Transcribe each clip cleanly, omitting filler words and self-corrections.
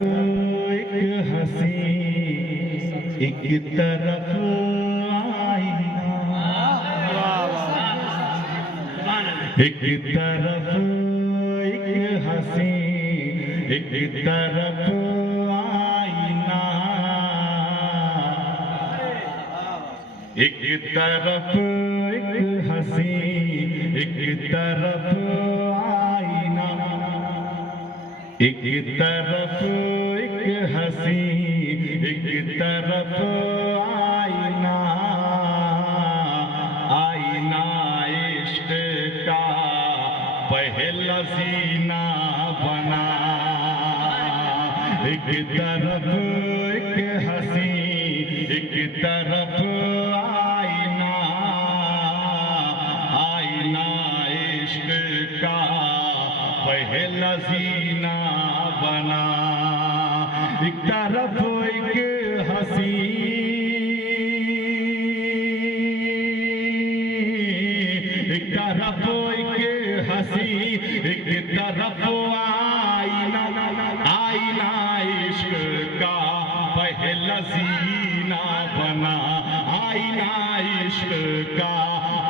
ایک ہنسی ایک طرف آئینہ، ایک طرف ایک ہنسی ایک طرف آئینہ، ایک طرف ایک ہنسی ایک طرف آئینہ، ایک طرف ایک ہنسی ایک طرف آئینہ، آئینہ عشق کا پہلا زینہ بنا، ایک طرف ایک ہنسی ایک طرف آئینہ، آئینہ عشق کا پہلا زینہ بنا، ایک طرف ایک ہنسی ایک طرف ایک ہنسی ایک طرف آئینہ، آئینہ عشق کا پہلا زینہ بنا، آئینہ عشق کا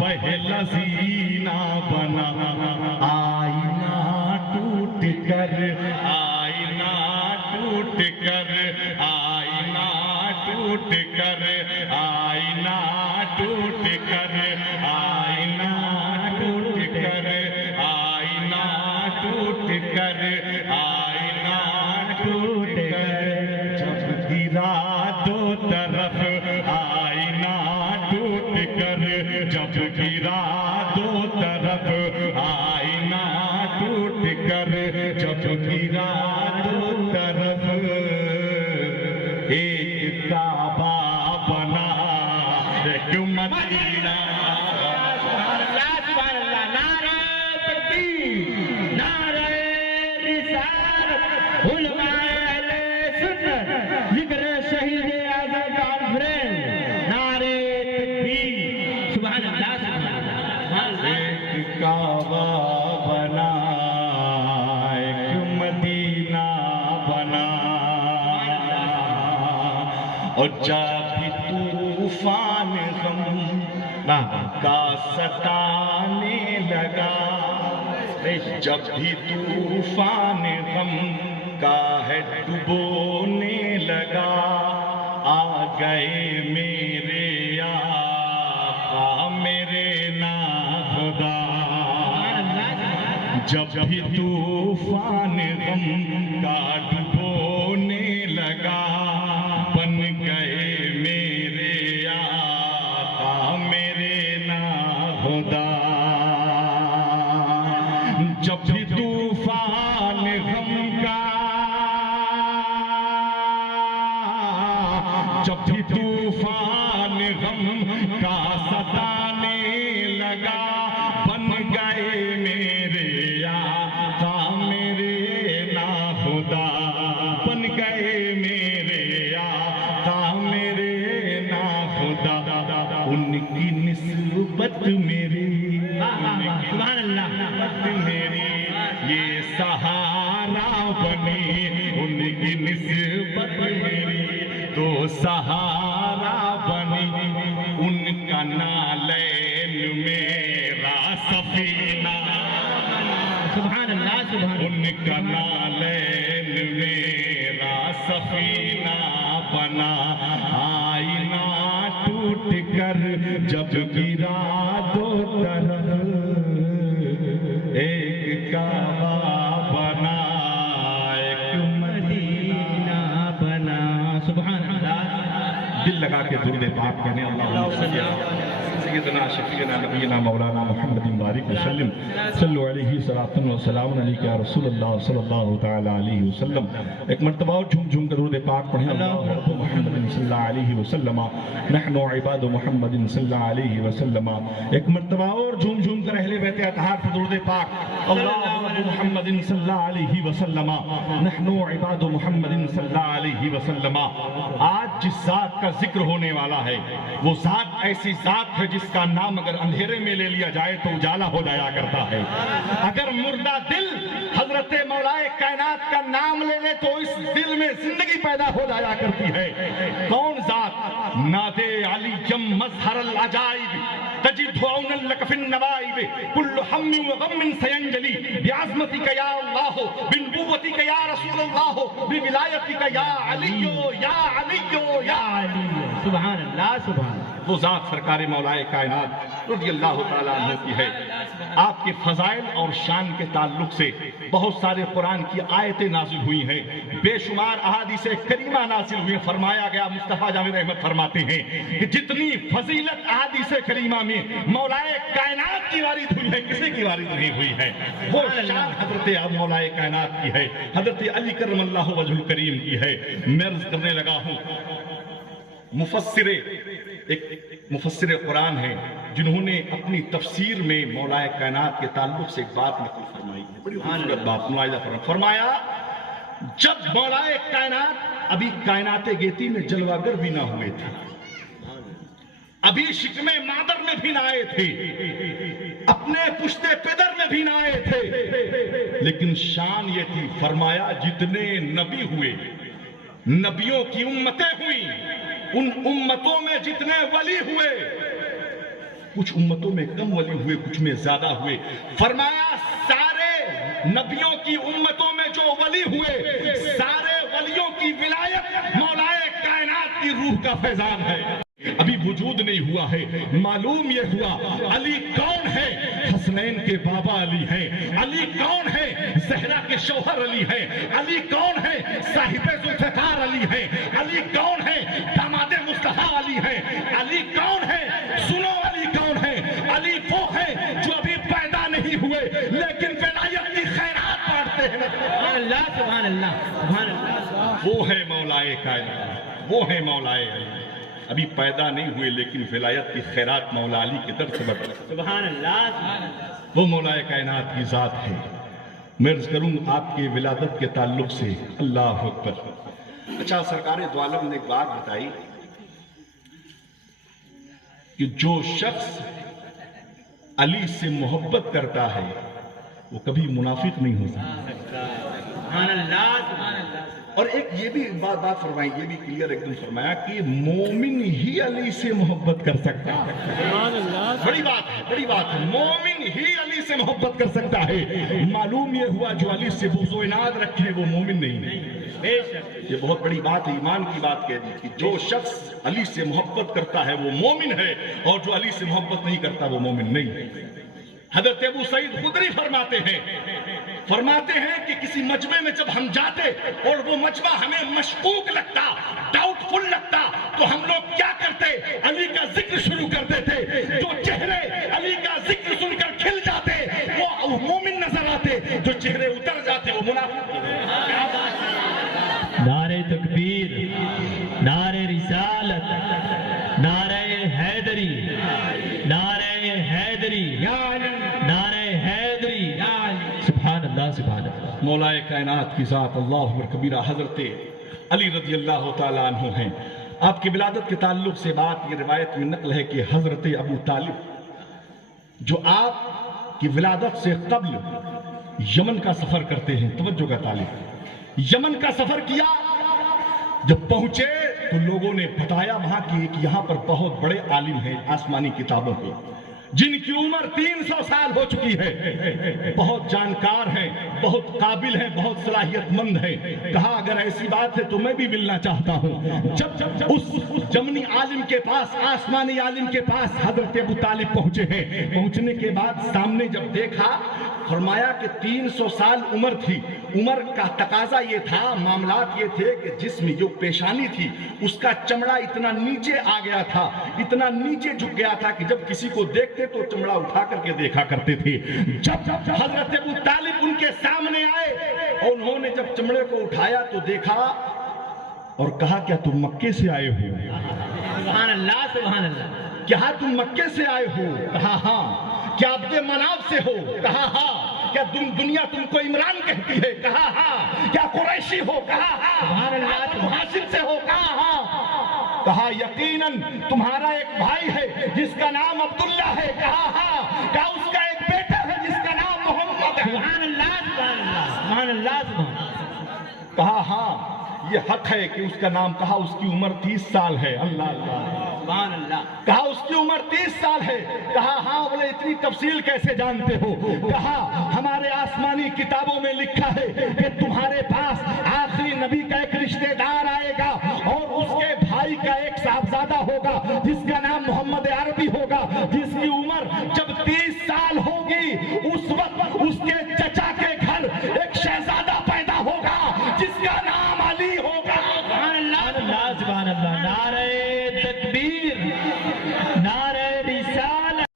پہلا زینہ بنا، آئینہ ٹوٹ کر آئینہ ٹوٹ کر آئینہ ٹوٹ کر آئینہ ٹوٹ کر آئینہ ٹوٹ کر آئینہ ٹوٹ کر آئینہ ٹوٹ کر جب گرا دو طرف آئینہ ٹوٹ کر، جب گرا دو طرف آئینہ ٹوٹ کر، جب گرا دو طرف ایک کعبہ بنا ایک مدینہ، نعرہ تکبیر، نعرہ رسالت، علماء اہل سنت، ذکر شہید اعظم کانفرنس، نعرہ تکبیر، سبحان اللہ سبحان اللہ، ایک کعبہ بنا ایک مدینہ بنا، اور جب بھی طوفان غم کا ستانے لگا، جب بھی طوفان غم کا ہے ڈبونے لگا، آ گئے میرے آقا میرے ناخدا، جب بھی طوفان غم کا ڈبونے لگا، بن گئے میرے آقا میرے ناخدا، جب بھی طوفان غم کا، جب بھی طوفان غم کا ستانے لگا، بن گئے میرے آقا میرے ناخدا، بن گئے میرے آقا میرے ناخدا، ان کی نسبت میری، سبحان اللہ، میری یہ سہارا بنی، ان کی نسبت میری تو سہارا بنی، ان کا نالین میرا سفینہ، سبحان اللہ سبحان ان کا نالین میرا سفینہ بنا، آئینہ ٹوٹ کر جب گرا دو طرف ایک کعبہ بنا ایک مدینہ بنا، سبحان اللہ، دل لگا کے درود پاک کہنے، اللہم صلی علی سیدنا شفیعنا نبینا مولانا محمد بارک وسلم، صلو علیہ صلاۃ و سلام علیک یا رسول اللہ صلی اللہ تعالی علیہ وسلم۔ ایک مرتبہ اور جھوم جھوم کر درود پاک پڑھیں، اللہ رب محمد صلی اللہ علیہ وسلم، نحن عباد محمد صلی اللہ علیہ وسلم۔ ایک مرتبہ اور جھوم جھوم کر اہل بیت اطہار پر درود پاک، اللہ رب محمد صلی اللہ علیہ وسلم، نحن عباد محمد صلی اللہ علیہ وسلم۔ آج جس ذات کا ذکر ہونے والا ہے. وہ ذات ایسی ذات ہے جس کا نام اگر اندھیرے میں لے لیا جائے تو اجالا ہو جایا کرتا ہے. اگر مردہ دل حضرت مولائے کائنات کا نام لے لے تو اس دل میں زندگی پیدا ہو جایا کرتی ہے. کون ذات؟ نادے علی جم مظہر العجائب تجد عونا لک فی النوائب کل ہم و غم سینجلی بعظمتک یا اللہ بنبوتک یا رسول اللہ بولایتک یا علی یا علی یا علی. سبحان اللہ سبحان اللہ. وہ ذات سرکار مولائے کائنات رضی اللہ تعالیٰ عنہ کی ہے. آپ کے فضائل اور شان کے تعلق سے بہت سارے قرآن کی آیتیں نازل ہوئی ہیں, بے شمار احادیث کریمہ نازل ہوئی ہیں. فرمایا گیا, مصطفیٰ جاوید احمد فرماتے ہیں کہ جتنی فضیلت احادیث کریمہ میں مولائے کائنات کی وارد ہوئی ہے کسی کی وارد نہیں ہوئی ہے. وہ شان حضرت مولائے کائنات کی ہے, حضرت علی کرم اللہ وجہ الکریم کی ہے. میں عرض کرنے لگا ہوں, مفسر قرآن ہیں جنہوں نے اپنی تفسیر میں مولائے کائنات کے تعلق سے ایک بات نقل فرمائی ہے, بڑی خوبصورت بات ملاحظہ فرمایا. جب مولائے کائنات ابھی کائنات گیتی میں جلوہ گر بھی نہ ہوئے تھے, ابھی شکم مادر میں بھی نہ آئے تھے, اپنے پشتے پدر میں بھی نہ آئے تھے, لیکن شان یہ تھی, فرمایا جتنے نبی ہوئے, نبیوں کی امتیں ہوئیں, ان امتوں میں جتنے ولی ہوئے, کچھ امتوں میں کم ولی ہوئے, کچھ میں زیادہ ہوئے. فرمایا سارے نبیوں کی امتوں میں جو ولی ہوئے, سارے ولیوں کی ولایت مولائے کائنات کی روح کا فیضان ہے. ابھی وجود نہیں ہوا ہے, معلوم یہ ہوا علی کون ہے, حسنین کے بابا علی ہیں. علی کون ہے, زہرا کے شوہر علی ہیں. علی کون ہے, صاحب ذوالفقار علی ہیں. علی کون ہے, داماد مصطفیٰ علی ہیں. علی کون ہے, سنو علی کون ہے, علی وہ ہے جو ابھی پیدا نہیں ہوئے لیکن ولایت کی خیرات بانٹتے ہیں. سبحان اللہ سبحان اللہ سبحان اللہ. وہ ہے مولائے کائنات, وہ ہے مولائے علی, ابھی پیدا نہیں ہوئے لیکن ولایت کی خیرات مولا علی کے در سے بڑھ. سبحان اللہ سبحان اللہ. وہ مولائے کائنات کی ذات ہے. میں عرض کروں آپ کے ولادت کے تعلق سے, اللہ اکبر. اچھا, سرکار دو عالم نے ایک بات بتائی کہ جو شخص علی سے محبت کرتا ہے وہ کبھی منافق نہیں ہو سکتا. سبحان اللہ سبحان اللہ. اور ایک یہ بھی بات فرمائی, یہ بھی کلیئر ایک دم فرمایا کہ مومن ہی علی سے محبت کر سکتا ہے. بڑی بات ہے, بڑی بات ہے, مومن ہی علی سے محبت کر سکتا ہے. معلوم یہ ہوا جو علی سے بغض و عناد رکھے وہ مومن نہیں ہے. یہ بہت بڑی بات ہے, ایمان کی بات کہہ دی کہ جو شخص علی سے محبت کرتا ہے وہ مومن ہے, اور جو علی سے محبت نہیں کرتا وہ مومن نہیں ہے. حضرت ابو سعید خدری فرماتے ہیں کہ کسی مجمع میں جب ہم جاتے اور وہ مجمع ہمیں مشکوک لگتا, ڈاؤٹ فل لگتا, تو ہم لوگ کیا کرتے, علی کا ذکر شروع کر دیتے. جو چہرے علی کا ذکر سن کر کھل جاتے وہ مومن نظر آتے, جو چہرے اتر جاتے وہ منافق. نعرہ تکبیر, نعرہ رسالت, نعرہ حیدری, نعرہ حیدری, نعرہ حیدری. سبحان اللہ سبحان اللہ. مولائے کائنات کی ذات اللہ اکبر کبیرہ حضرت علی رضی اللہ تعالیٰ عنہ ہیں. آپ کی ولادت کے تعلق سے بات یہ روایت میں نقل ہے کہ حضرت ابو طالب جو آپ کی ولادت سے قبل یمن کا سفر کرتے ہیں, توجہ کا طالب, یمن کا سفر کیا, جب پہنچے تو لوگوں نے بتایا وہاں کی ایک یہاں پر بہت بڑے عالم ہیں آسمانی کتابوں کے, جن کی عمر 300 سال ہو چکی ہے, بہت جانکار ہیں, بہت قابل ہیں, بہت صلاحیت مند ہیں. کہا اگر ایسی بات ہے تو میں بھی ملنا چاہتا ہوں. جب اس جمنی عالم کے پاس, آسمانی عالم کے پاس حضرت ابو طالب پہنچے ہیں, پہنچنے کے بعد سامنے جب دیکھا, فرمایا کہ 300 سال عمر تھی. عمر کا تقاضا یہ تھا, معاملات یہ تھے کہ جسم جو پیشانی تھی اس کا چمڑا اتنا نیچے آ گیا تھا, اتنا نیچے جھک گیا تھا کہ جب کسی کو دیکھتے تو چمڑا اٹھا کر کے دیکھا کرتے تھے. جب حضرت ابو طالب ان کے سامنے آئے اور انہوں نے جب چمڑے کو اٹھایا تو دیکھا اور کہا کیا تم مکے سے آئے ہو؟ سبحان اللہ سبحان اللہ. کیا تم مکے سے آئے ہو؟ کہا ہاں. کیا عبد مناف سے ہو؟ کہا ہاں. کیا دنیا تم کو عمران کہتی ہے؟ کہا ہاں. کیا قریشی ہو؟ کہا ہاں. سبحان اللہ. ہاشم سے ہو؟ کہا ہاں. کہا یقیناً تمہارا ایک بھائی ہے جس کا نام عبداللہ ہے. کہا ہاں. کہا اس کا ایک بیٹا ہے جس کا نام محمد ہے. سبحان اللہ سبحان اللہ سبحان اللہ سبحان اللہ. کہا ہاں یہ حق ہے کہ اس کا نام. کہا اس کی عمر 30 سال ہے. اللہ اللہ سبحان اللہ. کہا اس کی عمر 30 سال ہے. کہا ہاں. بولے اتنی تفصیل کیسے جانتے ہو؟ کہا ہمارے آسمانی کتابوں میں لکھا ہے کہ تمہارے پاس آخری نبی کا ایک رشتہ دار آئے گا اور اس کے بھائی کا ایک صاحبزادہ ہوگا جس کا نام محمد عربی ہوگا، جس کی عمر جب 30 سال ہوگی اس وقت اس کے چچا کے گھر ایک شہزادہ پیدا ہوگا جس کا نام علی ہوگا. سبحان اللہ سبحان اللہ. نعرہ تکبیر، نعرہ رسالت.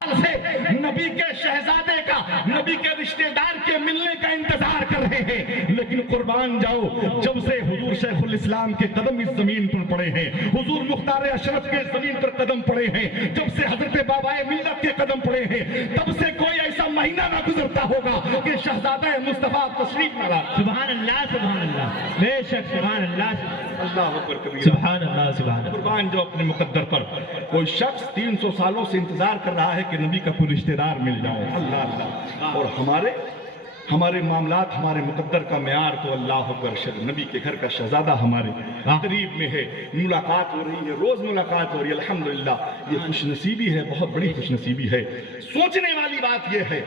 نبی کے شہزادے کا، نبی کے رشتہ دار کے ملنے کا انتظار کر رہے ہیں. لیکن قربان جاؤ، جب سے حضور شیخ الاسلام کے قدم اس زمین پر پڑے ہیں، حضور مختار اشرف کے زمین پر قدم پڑے ہیں، جب سے حضرت بابائے ملت کے قدم پڑے ہیں، تب سے کوئی ایسا مہینہ نہ گزرتا ہوگا کہ شہزادہ مصطفیٰ تشریف نہ لائے. سبحان اللہ سبحان اللہ. بے شک سبحان اللہ. اللہ اکبر کبیرہ. سبحان اللہ سبحان اللہ. قربان جو اپنے مقدر پر. کوئی شخص 300 سالوں سے انتظار کر رہا ہے کہ نبی کا کوئی رشتہ دار مل جائے. اللہ اللہ. اور ہمارے معاملات، ہمارے مقدر کا معیار تو اللہ اکبر. نبی کے گھر کا شہزادہ ہمارے قریب میں ہے، ملاقات ہو رہی ہے، روز ملاقات ہو رہی ہے. الحمدللہ یہ خوش نصیبی ہے، بہت بڑی خوش نصیبی ہے. سوچنے والی بات یہ ہے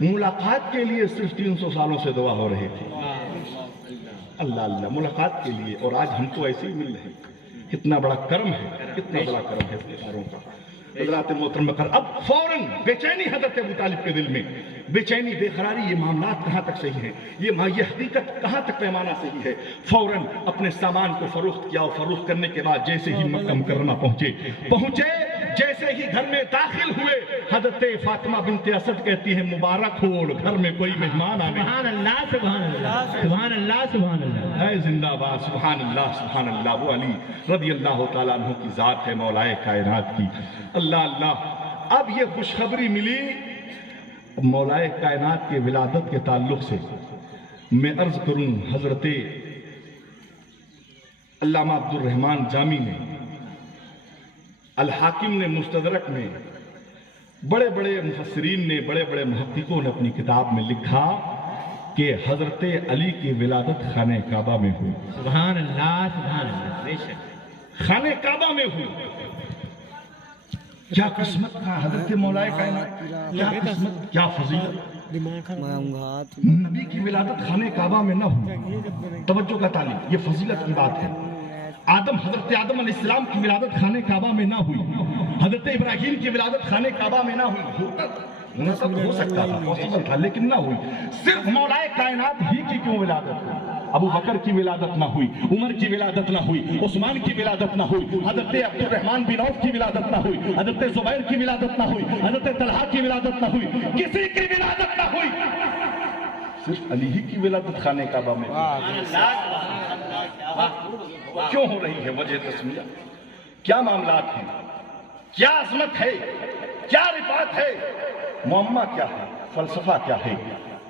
ملاقات کے لیے صرف 300 سالوں سے دعا ہو رہی تھی. اللہ اللہ. ملاقات کے لیے، اور آج ہم تو ایسے ہی مل رہے ہیں. کتنا بڑا کرم ہے، کتنا بڑا کرم ہے ساروں کا. حضرات محترم بکر اب فوراً بے چینی حضرت ابو طالب کے دل میں، بے چینی، بے قراری. یہ معاملات کہاں تک صحیح ہیں، یہ حقیقت کہاں تک پیمانہ صحیح ہے. فوراً اپنے سامان کو فروخت کیا، اور فروخت کرنے کے بعد جیسے ہی مکہ مکرمہ پہنچے جیسے ہی گھر میں داخل ہوئے، حضرت فاطمہ بنت اسد کہتی ہے مبارک ہو گھر میں کوئی مہمان آنے. سبحان اللہ سبحان اللہ سبحان اللہ سبحان اللہ. اے زندہ باد. سبحان اللہ سبحان اللہ. وہ علی رضی اللہ تعالیٰ عنہ کی ذات ہے، مولائے کائنات کی. اللہ اللہ. اب یہ خوشخبری ملی مولائے کائنات کے ولادت کے تعلق سے. میں عرض کروں حضرت علامہ عبد الرحمن جامی نے، الحاکم نے مستدرک میں، بڑے بڑے مفسرین نے، بڑے بڑے محققوں نے اپنی کتاب میں لکھا کہ حضرت علی کی ولادت خانہ کعبہ میں ہوئی. سبحان اللہ سبحان اللہ. بے شک خانہ کعبہ میں ہوئی. کیا قسمت کا حضرت مولائے کائنات، کیا قسمت، کیا فضیلت. نبی کی ولادت خانہ کعبہ میں نہ ہوئی. توجہ کا تعلیم، یہ فضیلت کی بات ہے. حضرت آدم علیہ السلام کی ولادت خانہ کعبہ میں نہ ہوئی. حضرت ابراہیم کی ولادت خانہ کعبہ میں نہ ہوئی. ہو سکتا تھا، پاسبل تھا، لیکن نہ ہوئی. صرف مولائے کائنات ہی کی کیوں ولادت ہوئی؟ ابو بکر کی ولادت نہ ہوئی، عمر کی ولادت نہ ہوئی، عثمان کی ولادت نہ ہوئی، حضرت عبد الرحمن بن عوف کی ولادت نہ ہوئی، حضرت زبیر کی ولادت نہ ہوئی، حضرت طلحہ کی ولادت نہ ہوئی، کسی کی ولادت نہ ہوئی. صرف علی ہی کی ولادت خانہ کعبہ میں. کیوں ہو رہی ہے وجہ تسمیہ؟ کیا معاملات ہیں، کیا عظمت ہے، کیا رفعت ہے، معمہ کیا ہے، فلسفہ کیا ہے؟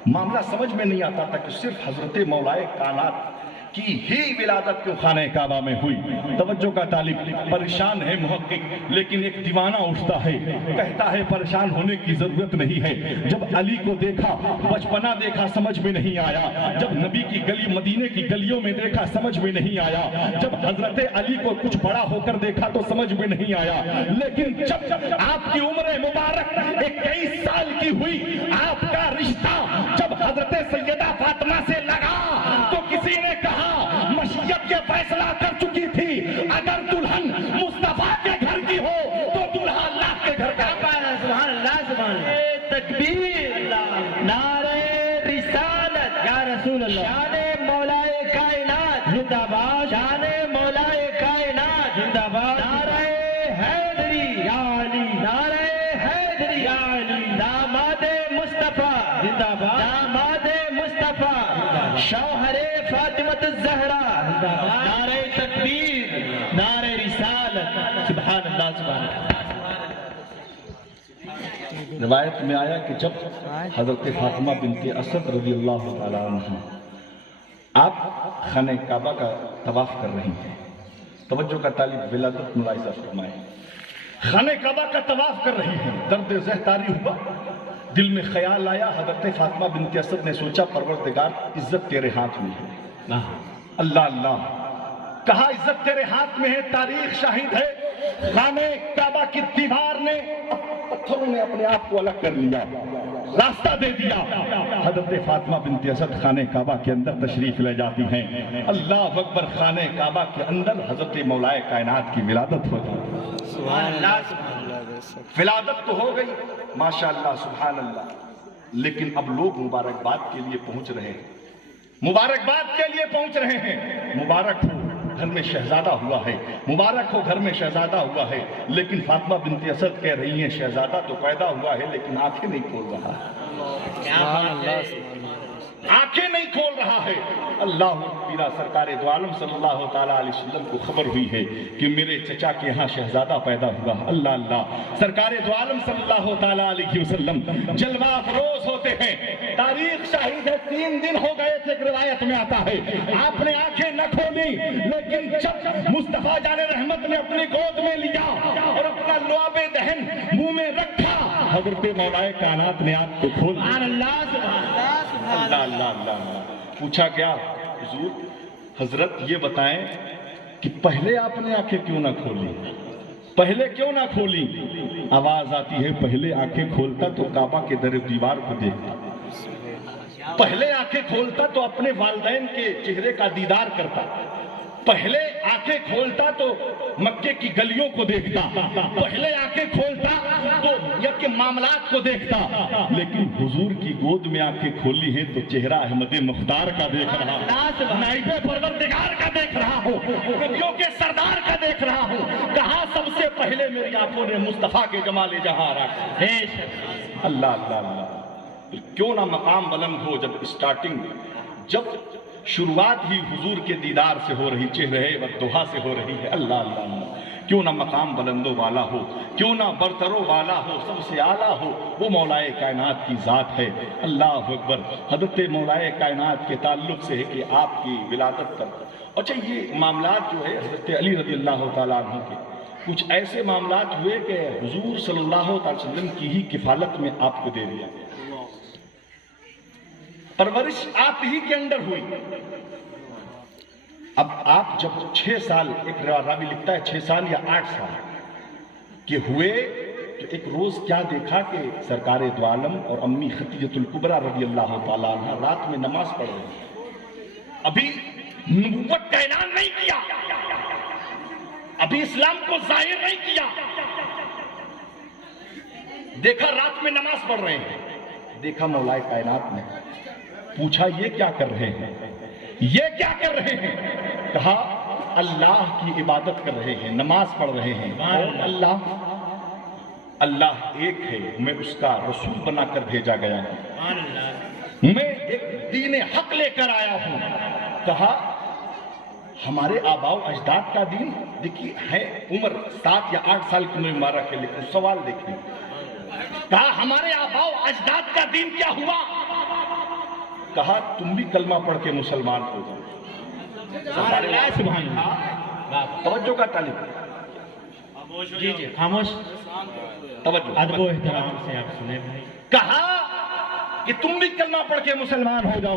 معاملہ سمجھ میں نہیں آتا تھا کہ صرف حضرت مولائے کائنات کی ہی ولادت کیوں خانہ کعبہ میں ہوئی. توجہ کا طالب. پریشان ہے محقق، لیکن ایک دیوانہ اٹھتا ہے، کہتا ہے پریشان ہونے کی ضرورت نہیں ہے. جب علی کو دیکھا، بچپنا دیکھا، سمجھ میں نہیں آیا. جب نبی کی گلی، مدینے کی گلیوں میں دیکھا، سمجھ میں نہیں آیا. جب حضرت علی کو کچھ بڑا ہو کر دیکھا تو سمجھ میں نہیں آیا. لیکن جب آپ کی عمر مبارک 21 سال کی ہوئی، آپ کا رشتہ جب حضرت سیدہ فاطمہ سے لگا تو کسی نے کہا مشیت کے فیصلہ کر چکی تھی، اگر دلہن مصطفیٰ کے گھر کی ہو تو دلہا اللہ کے گھر کا. سبحان اللہ سبحان اللہ. تکبیر، نعرہ رسالت، یا رسول اللہ. شان مولائے کائنات زندہ باد، شان مولائے کائنات زندہ باد. نعرہ حیدری یا علی، نعرہ حیدری یا علی. داماد مصطفیٰ زندہ باد، داماد مصطفیٰ، شوہر فاطمۃ الزہرا. نعرہ تکبیر، نعرہ رسالت. سبحان اللہ سبحان اللہ. روایت میں آیا کہ جب حضرت فاطمہ بنت اسد رضی اللہ تعالیٰ عنہ آپ خانہ کعبہ کا طواف کر رہی ہیں توجہ کا طالب ولادت ملاحظہ فرمائے. خانہ کعبہ کا طواف کر رہی ہیں، درد ذہ طاری ہوا، دل میں خیال آیا. حضرت فاطمہ بنت اسد نے سوچا پروردگار عزت تیرے ہاتھ میں ہے. اللہ اللہ کہا عزت تیرے ہاتھ میں ہے. تاریخ شاہد ہے خانہ کعبہ کی دیوار نے پتھروں نے اپنے آپ کو الگ کر لیا، راستہ دے دیا. حضرت فاطمہ بنت اسد خانہ کعبہ کے اندر تشریف لے جاتی ہیں. اللہ اکبر. خانہ کعبہ کے اندر حضرت مولائے کائنات کی ولادت ہو جاتی. سبحان اللہ. ولادت تو ہو گئی ماشاءاللہ سبحان اللہ، لیکن اب لوگ مبارکباد کے لیے پہنچ رہے ہیں، مبارکباد کے لیے پہنچ رہے ہیں. مبارک ہو گھر میں شہزادہ ہوا ہے، مبارک ہو گھر میں شہزادہ ہوا ہے. لیکن فاطمہ بنت اسد کہہ رہی ہیں شہزادہ تو پیدا ہوا ہے لیکن آنکھیں نہیں کھول رہا ہے، آنکھیں نہیں کھول رہا ہے. اللہ پیرا سرکار دو عالم صلی اللہ تعالیٰ علیہ وسلم کو خبر ہوئی ہے کہ میرے چچا کے یہاں شہزادہ پیدا ہوا. اللہ اللہ. سرکار دو عالم صلی اللہ تعالیٰ علیہ وسلم جلوہ افروز ہوتے ہیں. تاریخ شاہد ہے 3 دن ہو گئے تھے، ایک روایت میں آتا ہے آپ نے آنکھیں نہ کھولی، لیکن جب مصطفیٰ جان رحمت نے اپنی گود میں لیا اور اپنا لعاب دہن منہ میں رکھا، حضرت مولائے کائنات نے آنکھ کو کھول دیا. اللہ اللہ اللہ. پوچھا گیا حضور حضرت یہ بتائیں کہ پہلے آپ نے آنکھیں کیوں نہ کھولی، پہلے کیوں نہ کھولی؟ آواز آتی ہے پہلے آنکھیں کھولتا تو کعبہ کے در دیوار کو دیکھتا، پہلے آنکھیں کھولتا تو اپنے والدین کے چہرے کا دیدار کرتا، پہلے آنکھیں کھولتا تو مکے کی گلیوں کو دیکھتا، پہلے آنکھیں کھولتا تو یکے معاملات کو دیکھتا. لیکن حضور کی گود میں آنکھیں کھولی ہیں تو چہرہ احمد مختار کا دیکھ رہا ہوں، نائب پروردگار کا دیکھ رہا ہوں، نبیوں کے سردار کا دیکھ رہا ہوں. کہاں سب سے پہلے میری آنکھوں نے مصطفیٰ کے جمال جہاں رکھا. اللہ اللہ اللہ. کیوں نہ مقام بلند ہو جب اسٹارٹنگ، جب شروعات ہی حضور کے دیدار سے ہو رہی، چہرے والضحیٰ سے ہو رہی ہے. اللہ اللہ اللہ. کیوں نہ مقام بلندوں والا ہو، کیوں نہ برتروں والا ہو، سب سے اعلیٰ ہو، وہ مولائے کائنات کی ذات ہے. اللہ اکبر. حضرت مولائے کائنات کے تعلق سے ہے کہ آپ کی ولادت پر اچھا یہ معاملات جو ہے حضرت علی رضی اللہ تعالیٰ عنہ کے کچھ ایسے معاملات ہوئے کہ حضور صلی اللہ علیہ وسلم کی ہی کفالت میں آپ کو دے دیا، پرورش آپ ہی کے اندر ہوئی. اب آپ جب 6 سال، ایک راوی لکھتا ہے 6 سال یا 8 سال کے ہوئے تو ایک روز کیا دیکھا کہ سرکار دو عالم اور امی خدیجہ الکبریٰ رضی اللہ تعالیٰ عنہ رات میں نماز پڑھ رہے ہیں. ابھی نبوت کا اعلان نہیں کیا، ابھی اسلام کو ظاہر نہیں کیا، دیکھا رات میں نماز پڑھ رہے ہیں. دیکھا مولائے کائنات نے، پوچھا یہ کیا کر رہے ہیں، یہ کیا کر رہے ہیں؟ کہا اللہ کی عبادت کر رہے ہیں، نماز پڑھ رہے ہیں. اور اللہ ایک ہے، میں اس کا رسول بنا کر بھیجا گیا ہوں، میں ایک دین حق لے کر آیا ہوں. کہا ہمارے آباء و اجداد کا دین، دیکھیے ہے عمر 7 یا 8 سال کی عمر مبارک ہے، لیکن سوال دیکھیں. کہا ہمارے آباء و اجداد کا دین کیا ہوا؟ کہا تم بھی کلمہ پڑھ کے مسلمان ہو جاؤ. توجہ کا طالب، جی جی خاموش، توجہ، ادب و احترام سے آپ سنیں بھائی. کہا کہ تم بھی کلمہ پڑھ کے مسلمان ہو جاؤ.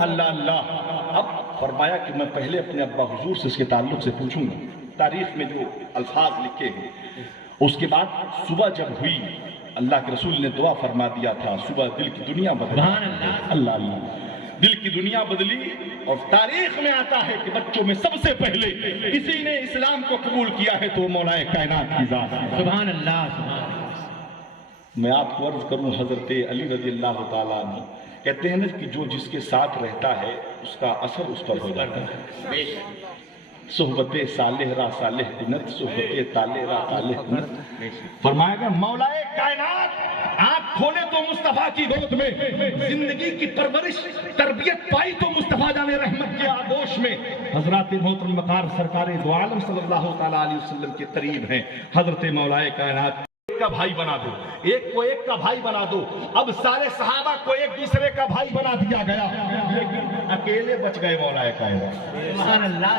اللہ اللہ. اب فرمایا کہ میں پہلے اپنے ابا حضور سے اس کے تعلق سے پوچھوں گا، تاریخ میں جو الفاظ لکھے ہیں. اس کے بعد صبح جب ہوئی اللہ کے رسول نے دعا فرما دیا تھا، صبح دل کی دنیا بدلی. اللہ اللہ. دل کی دنیا بدلی. اور تاریخ میں آتا ہے کہ بچوں میں سب سے پہلے کسی نے اسلام کو قبول کیا ہے تو وہ مولائے کائنات کی ذات ہے. سبحان اللہ. سبحان اللہ. میں آپ کو عرض کروں حضرت علی رضی اللہ تعالیٰ عنہ کہتے ہیں نا کہ جو جس کے ساتھ رہتا ہے اس کا اثر اس پر ہو جاتا ہے. صحبت صالح را صالح کنت، صحبت طالح را طالح کنت. فرمایا گا مولائے کائنات آنکھ کھولے تو مصطفیٰ کی گود میں، زندگی کی پرورش تربیت پائی تو مصطفیٰ جان رحمت کے آغوش میں. حضرات محترم وقار سرکار دو عالم صلی اللہ تعالیٰ علیہ وسلم کے قریب ہیں. حضرت مولائے کائنات ایک کا بھائی بنا دو، ایک کو ایک کا بھائی بنا دو. اب سارے صحابہ کو ایک دوسرے کا بھائی بنا دیا گیا، لیکن اکیلے بچ گئے مولائے کائنات. سبحان اللہ.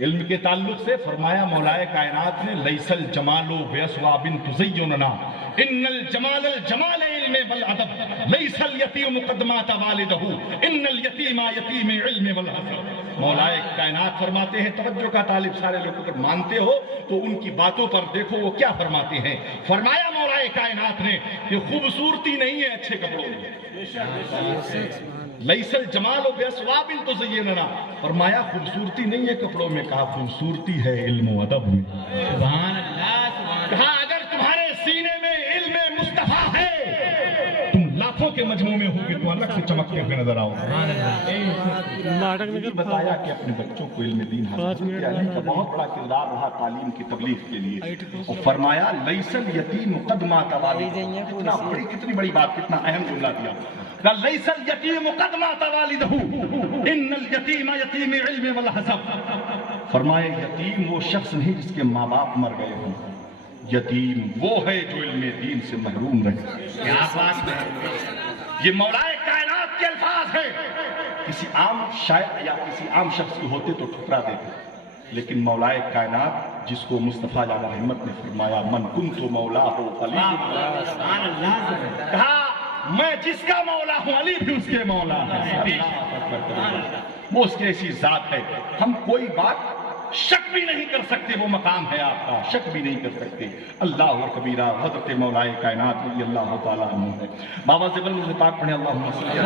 علم کے تعلق سے فرمایا مولائے کائنات نے لیسل جمالو بیسوابن تزیننا ان الجمال الجمال علم والادب لیس الیتیم مقدمات والدہ ان الیتیم یتیم علم والحسب. مولائے کائنات فرماتے ہیں، توجہ کا طالب سارے لوگ اگر مانتے ہو تو ان کی باتوں پر دیکھو وہ کیا فرماتے ہیں. فرمایا مولائے کائنات نے کہ خوبصورتی نہیں ہے اچھے کپڑوں میں، لیس الجمال بیسواب تزیننا، فرمایا خوبصورتی نہیں ہے کپڑوں میں، کہا خوبصورتی ہے علم و ادب میں. سبحان اللہ سبحان اللہ. کہا اگر تمہارے سینے میں علم مصطفیٰ ہے تم لاکھوں کے مجموعے میں ہوگے تو الگ سے چمکتے ہوئے نظر آؤ. یہ بتایا کہ اپنے بچوں کو علم دین حاصل کیا. علی کا بہت بڑا کردار رہا تعلیم کی تبلیغ کے لیے، اور فرمایا لیس الیتیم مقدمات والدہ. کتنی بڑی بات، کتنا اہم جملہ دیا. لیس الیتیم مقدمات والدہ ان الیتیم یتیم علم والحسب. فرمایا یتیم وہ شخص نہیں جس کے ماں باپ مر گئے ہوں، یتیم وہ ہے جو علم دین سے محروم رہے. کیا بات ہے. یہ مولائے کائنات کے الفاظ ہیں. کسی عام شاعر یا کسی عام شخص کے ہوتے تو ٹھکرا دیتے، لیکن مولائے کائنات جس کو مصطفیٰ جعلی رحمت نے فرمایا من کنت مولا ہو علی، سبحان اللہ. کہا میں جس کا مولا ہوں علی بھی اس کے مولا ہے. وہ اس کی ایسی ذات ہے، ہم کوئی بات شک بھی نہیں کر سکتے، وہ مقام ہے آپ کا، شک بھی نہیں کر سکتے. اللہ کبیرہ حضرت مولائے کائنات رضی اللہ تعالیٰ عنہ ہے. بابا زبل پاک پڑھیں اللہم صلی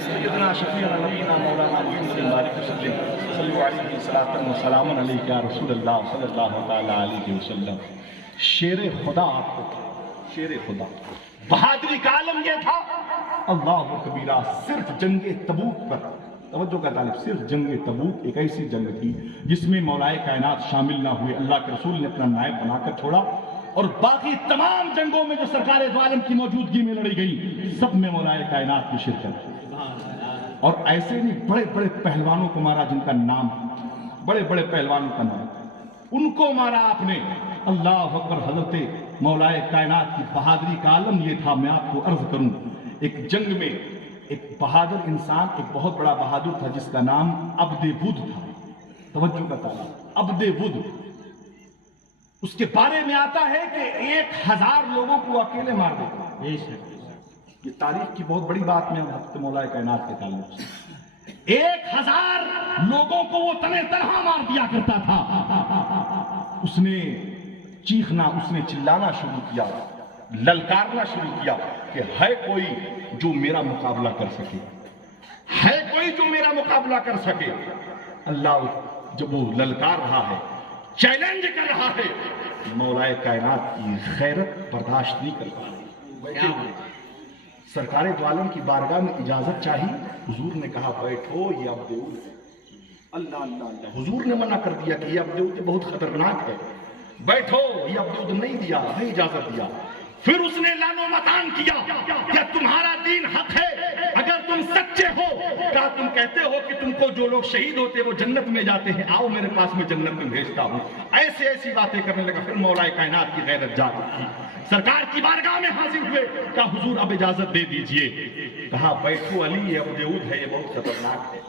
سیدنا شفیعنا نبینا مولانا محمد بارک وسلم صلی علیہ الصلوۃ والسلام علیک یا رسول اللہ صلی اللہ تعالیٰ علیہ وسلم. شیر خدا آپ کو تھا، شیر خدا. بہادری کا عالم یہ تھا. اللہ کبیرہ صرف جنگ تبوک پر، توجہ کا طالب، صرف جنگ تبوک ایک ایسی جنگ تھی جس میں مولائے کائنات شامل نہ ہوئے. اللہ کے رسول نے اپنا نائب بنا کر چھوڑا، اور باقی تمام جنگوں میں جو سرکار دو عالم کی موجودگی میں لڑی گئی سب میں مولائے کائنات کی شرکت. اور ایسے نہیں بڑے بڑے پہلوانوں کو مارا جن کا نام، بڑے بڑے پہلوانوں کا نام، ان کو مارا آپ نے. اللہ اکبر. حضرت مولائے کائنات کی بہادری کا عالم یہ تھا. میں آپ کو عرض کروں، ایک جنگ میں ایک بہادر انسان، ایک بہت بڑا بہادر تھا جس کا نام عبد بدھ تھا. توجہ کا تعالیٰ، عبد بدھ. اس کے بارے میں آتا ہے کہ 1000 لوگوں کو اکیلے مار دیتا. یہ تاریخ کی بہت بڑی بات میں حضرت مولائے کائنات کے تعلق سے 1000 لوگوں کو وہ تنے تنہا مار دیا کرتا تھا. اس نے چیخنا، اس نے چلانا شروع کیا، للکارنا شروع کیا کہ ہے کوئی جو میرا مقابلہ کر سکے، ہے کوئی جو میرا مقابلہ کر سکے. اللہ جب وہ للکار رہا ہے، چیلنج کر رہا ہے، مولائے کائنات کی غیرت برداشت نہیں کر پا رہی. سرکار دو عالم کی بارگاہ میں اجازت چاہی. حضور نے کہا بیٹھو، یہ عبد ہے. اللہ اللہ اللہ. حضور نے منع کر دیا کہ یہ عبد بہت خطرناک ہے، بیٹھو. یہ عبد نہیں دیا، نہیں اجازت دیا. پھر اس نے لان و متان کیا کہ تمہارا دین حق ہے، اگر تم سچے ہو، کیا تم کہتے ہو کہ تم کو جو لوگ شہید ہوتے وہ جنت میں جاتے ہیں، آؤ میرے پاس میں جنت میں بھیجتا ہوں. ایسی ایسی باتیں کرنے لگا. پھر مولائے کائنات کی غیرت جاگ اٹھی، سرکار کی بارگاہ میں حاضر ہوئے. کہا حضور اب اجازت دے دیجئے. کہا بیٹھو علی، یہ عبد ہے، یہ بہت خطرناک ہے.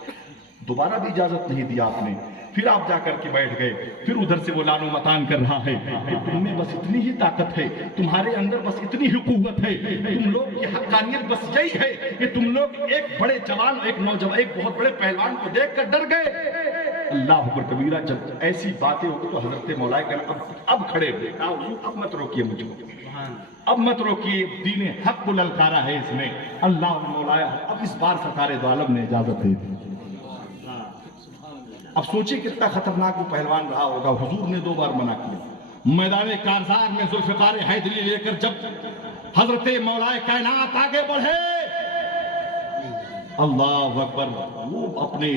دوبارہ بھی اجازت نہیں دیا آپ نے. پھر آپ جا کر کے بیٹھ گئے. پھر ادھر سے وہ لان و متان کر رہا ہے کہ تم میں بس اتنی ہی طاقت ہے، تمہارے اندر بس اتنی ہی قوت ہے، تم لوگ کی حقانیت بس یہی ہے کہ تم لوگ ایک بڑے جوان، ایک نوجوان، ایک بہت بڑے پہلوان کو دیکھ کر ڈر گئے. اللہ اکبر کبیرہ. جب ایسی باتیں ہوئی تو حضرت مولائے کائنات اب کھڑے ہوئے. کہا اب مت روکیے مجھ کو، اب مت روکیے، دین حق کو للکارا ہے اس نے. اللہ مولایا. اب اس بار سرکار دو عالم نے اجازت دے دی. اب سوچیں کتنا خطرناک وہ پہلوان رہا ہوگا. حضور نے 2 بار منع کیا. میدان کارزار میں ذوالفقار حیدری لے کر جب حضرت مولائے کائنات آگے بڑھے، اللہ اکبر، وہ اپنے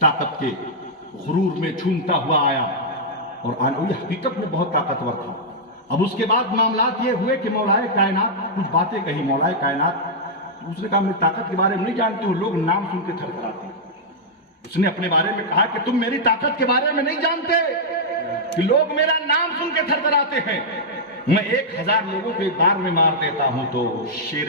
طاقت کے غرور میں چھونتا ہوا آیا اور یہ حقیقت میں بہت طاقتور تھا. اب اس کے بعد معاملات یہ ہوئے کہ مولائے کائنات کچھ باتیں کہی. مولائے کائنات اس نے کہا میری طاقت کے بارے میں نہیں جانتے ہو، لوگ نام سن کے تھر کراتے ہیں. اس نے اپنے بارے میں کہا کہ تم میری طاقت کے بارے میں نہیں جانتے کہ لوگ میرا نام سن کے تھر کراتے ہیں. میں 1000 لوگوں کو ایک بار میں مار دیتا ہوں. تو شیر